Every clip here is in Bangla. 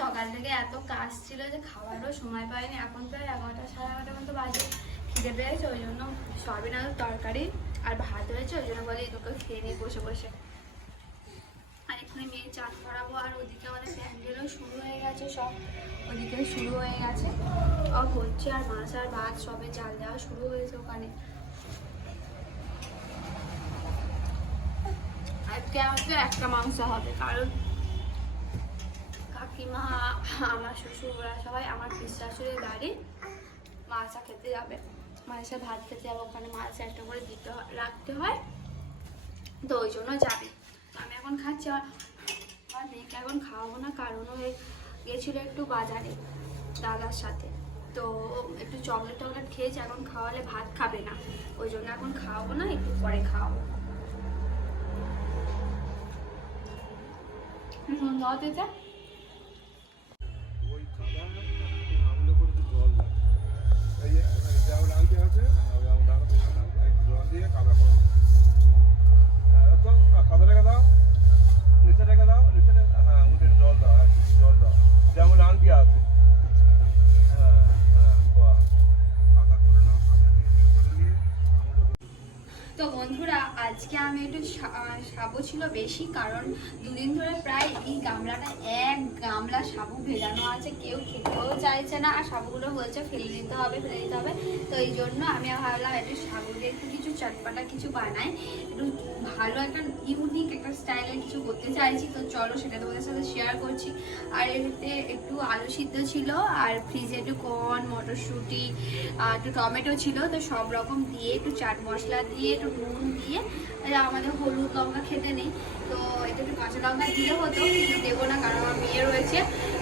সকাল থেকে এত কাজ ছিল যে খাওয়ারও সময় পাইনি। এখন প্রায় এগারোটা, সাড়ে এগারোটা মতো বাজে। খিদে পেয়েছে, ওই জন্য সয়াবিন আলুর তরকারি আর ভাত হয়েছে, ওই জন্য বলে এই দুটো খেয়ে নিই বসে বসে। আর এখানে মেয়ে চান করাবো, আর ওদিকে আমাদের প্যান্ডেলও শুরু হয়ে গেছে সব। ওদিকে শুরু হয়ে গেছে। আর হচ্ছে আর মাছ আর ভাত, সবে চাল দেওয়া শুরু হয়েছে ওখানে। আজকে আমাকে একটা মাংস হবে, কারণ কাকিমা, আমার শ্বশুর ওরা সবাই, আমার শাশুড়ির বাড়ি মাছা খেতে যাবে। মাছের ভাত খেতে যাবে, ওখানে মাছ একটা করে দিতে রাখতে হয়। তো ওই জন্য যাবে। আমি এখন খাচ্ছি আর মেয়েকে এখন খাওয়াবো না, কারণ ওই গেছিল একটু বাজারে দাদার সাথে। তো একটু চকলেট টকলেট খেয়েছে, এখন খাওয়ালে ভাত খাবে না। ওই জন্য এখন খাওয়াবো না, একটু পরে খাওয়াবো। হুম সুন্দর ছিল বেশি, কারণ দুদিন ধরে প্রায় এই গামলাটা, এক গামলা সাবু ভেজানো আছে। কেউ খেতেও চাইছে না, আর সাবুগুলো বলছে ফেলে দিতে হবে, ফেলে দিতে হবে। তো এই জন্য আমি ভাবলাম একটু সাবু দিয়ে একটু চটপাটা কিছু বানাই একটু ভালো একটা ইউনিক একটা স্টাইলের কিছু করতে চাইছি। তো চলো সেটা তোমাদের সাথে শেয়ার করছি। আর এতে একটু আলু সিদ্ধ ছিল, আর ফ্রিজে একটু কর্ন মটরশুঁটি, আর একটু টমেটো ছিল। তো সব রকম দিয়ে একটু চাট মশলা দিয়ে, একটু নুন দিয়ে আমাদের হলুদ লঙ্কা খেতে নেই। তো এটা একটু কাঁচা লঙ্কা দিলে হতো, কিন্তু দেবো না কারণ আমার মেয়ে রয়েছে।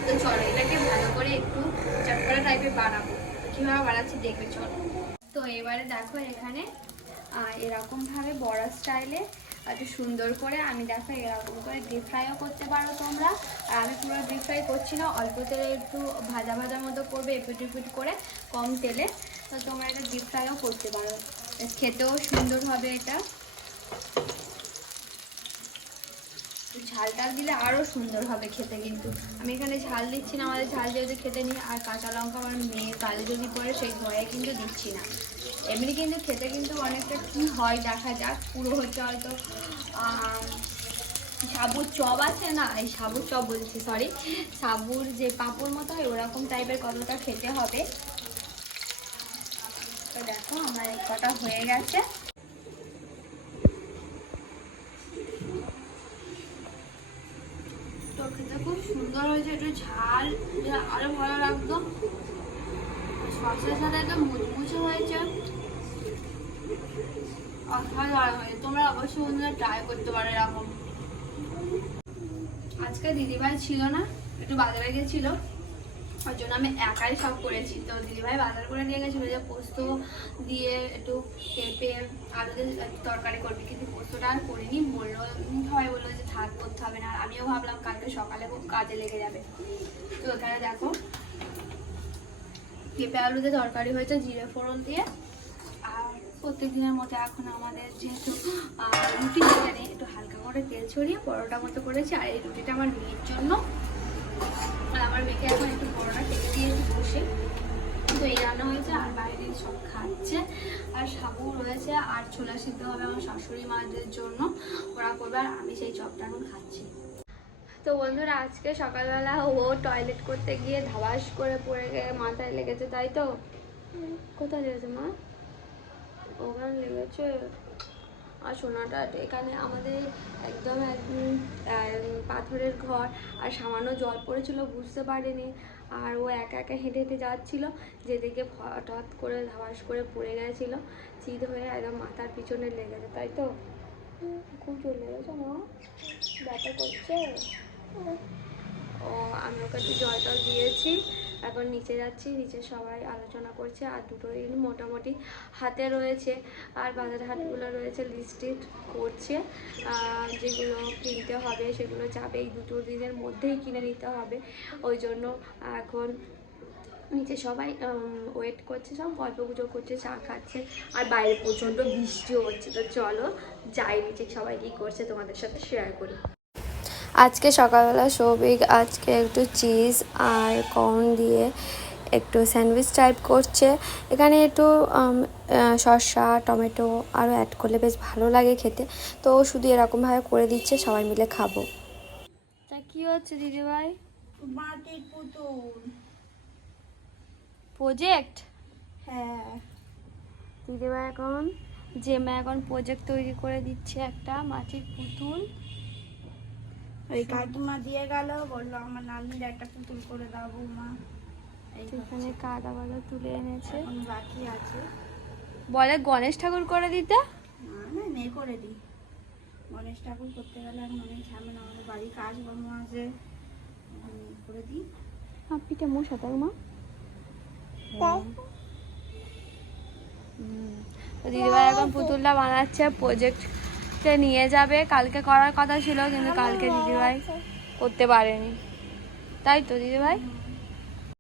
তো চলো এটাকে ভালো করে একটু চটপটা টাইপের বানাবো। কীভাবে বানাচ্ছি দেখবে, চলো। তো এবারে দেখো এখানে এরকমভাবে বড়া স্টাইলে একটু সুন্দর করে আমি দেখো এরকম করে ডিপ ফ্রাইও করতে পারো তোমরা। আর আমি পুরো ডিপ ফ্রাই করছি না অল্প তেলে একটু ভাজা ভাজার মতো করবে, এপিট এপিট করে কম তেলে। তো তোমরা এটা ডিপ ফ্রাইও করতে পারো। খেতেও সুন্দর হবে এটা। ঝাল টাল দিলে আরও সুন্দর হবে খেতে কিন্তু। আমি এখানে ঝাল দিচ্ছি না, আমাদের ঝাল যেহেতু খেতে নিই, আর কাঁচা লঙ্কা আমার মেয়ে গালে যদি পড়ে সেই ভয়ে কিন্তু দিচ্ছি না। এমনি কিন্তু খেতে কিন্তু অনেকটা কী হয় দেখা যাক, পুরো হচ্ছে হয়তো সাবুর চপ আছে না? এই সাবুর চপ বলছি সরি সাবুর যে পাঁপড় মতো হয়, ওরকম টাইপের কতটা খেতে হবে? তো দেখো, আমার এই কটা হয়ে গেছে। খেতে খুব সুন্দর হয়েছে, একটু ঝাল আরও ভালো লাগতো। সাথে মুচমুচে হয়েছে। তোমরা অবশ্যই বন্ধুরা ট্রাই করতে পারো এরকম। আজকে দিদিভাই ছিল না, একটু বাজারে গেছিল ওর জন্য আমি একাই সব করেছি। তো দিদিভাই বাজার করে নিয়ে গেছিল যে পোস্ত দিয়ে একটু পেঁপে, আলু দিয়ে তরকারি করবি। কিন্তু পোস্তটা আর করিনি। বলল, সবাই বলল যে থাক, করতে হবে না। আমিও ভাবলাম কালকে সকালে খুব কাজে লেগে যাবে। তো এখানে দেখো, পেঁপে, আলু দিয়ে তরকারি হয়েছে, জিরে, ফোড়ন দিয়ে। আর প্রত্যেক দিনের মতো এখন আমাদের যেহেতু রুটি যেখানে একটু হালকা করে তেল ছড়িয়ে পরোটা মতো করেছি। আর এই রুটিটা আমার মেয়ের জন্য। বসে। তো এই রান্না হয়েছে আর বাইরে সব খাচ্ছে। আর সাবু রয়েছে, আর ছোলা সিদ্ধ হবে আমার শাশুড়ি মাদের জন্য। ওরা করবে আর আমি সেই চপটা এখন খাচ্ছি। তো বন্ধুরা, আজকে সকালবেলা ও টয়লেট করতে গিয়ে ধাবাস করে পড়ে গিয়ে মাথায় লেগেছে, তাই তো? কোথায় লেগেছে মা? ওখানে লেগেছে। আর সোনাটা এখানে আমাদের একদম একদম পাথরের ঘর। আর সামান্য জল পড়েছিল, বুঝতে পারিনি। আর ও একা একা হেঁটে হেঁটে যাচ্ছিল যেদিকে হঠাৎ করে ধাবাস করে পড়ে গেছিল চিত হয়ে একদম মাথার পিছনে লেগেছে তাই তো? খুব জোর লেগেছে মা। ব্যথা করছে? ও আমি ওকে একটু জল টল দিয়েছি। এখন নিচে যাচ্ছি, নিচে সবাই আলোচনা করছে আর দুটো দিন মোটামুটি হাতে রয়েছে আর বাজার হাটগুলো রয়েছে লিস্টেড করছে। যেগুলো কিনতে হবে সেগুলো যাবে, এই দুটো দিনের মধ্যেই কিনে নিতে হবে। ওই জন্য এখন নিচে সবাই ওয়েট করছে, সব গল্প গুজব করছে, চা খাচ্ছে আর বাইরে প্রচণ্ড বৃষ্টিও হচ্ছে। তো চলো যাই, নিচে সবাই কী করছে তোমাদের সাথে শেয়ার করি। আজকে সকালবেলা সৌভিক আজকে একটু চিজ আর কর্ন দিয়ে একটু স্যান্ডউইচ টাইপ করছে। এখানে একটু শসা টমেটো আরও অ্যাড করলে বেশ ভালো লাগে খেতে। তো শুধু এরকমভাবে করে দিচ্ছে সবাই মিলে খাব। তা কি হচ্ছে দিদিভাই? মাটির পুতুল। প্রজেক্ট হ্যাঁ। দিদিভাই এখন জেমা এখন প্রজেক্ট তৈরি করে দিচ্ছে একটা মাটির পুতুল। ওই কাকিমা দিয়ে গেল বলল আমার নানির একটা পুতুল করে দাও বৌমা। এই এখানে কাদা বাদা তুলে এনেছে। বাকি আছে। বলে গণেশ ঠাকুর করে দিতে? না না নে করে দিই। গণেশ ঠাকুর করতে গেলে এখন অনেক ঝামেলা আমাদের বাড়ির কাজ কর্ম আছে। করে দিই। পিঠে মশা তাই মা। দিদিভাই এখন পুতুলটা বানাচ্ছে প্রজেক্টে নিয়ে যাবে। কালকে করার কথা ছিল কিন্তু কালকে দিদিভাই করতে পারেনি। তাই তো দিদিভাই?